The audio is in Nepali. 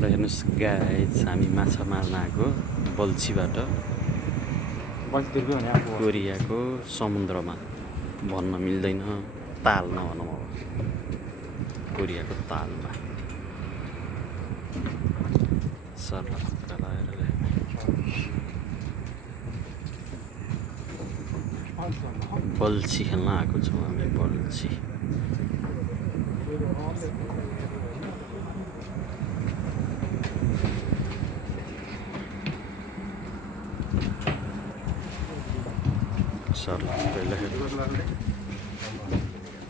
र हेर्नुहोस् गाइज हामी माछा मार्न आएको बल्छीबाट कोरियाको समुद्रमा भन्न मिल्दैन ताल नभनौँ अब कोरियाको तालमा सर्लक्क लगाएर बल्छी खेल्न आएको छौँ हामी बल्छी सर्लक्क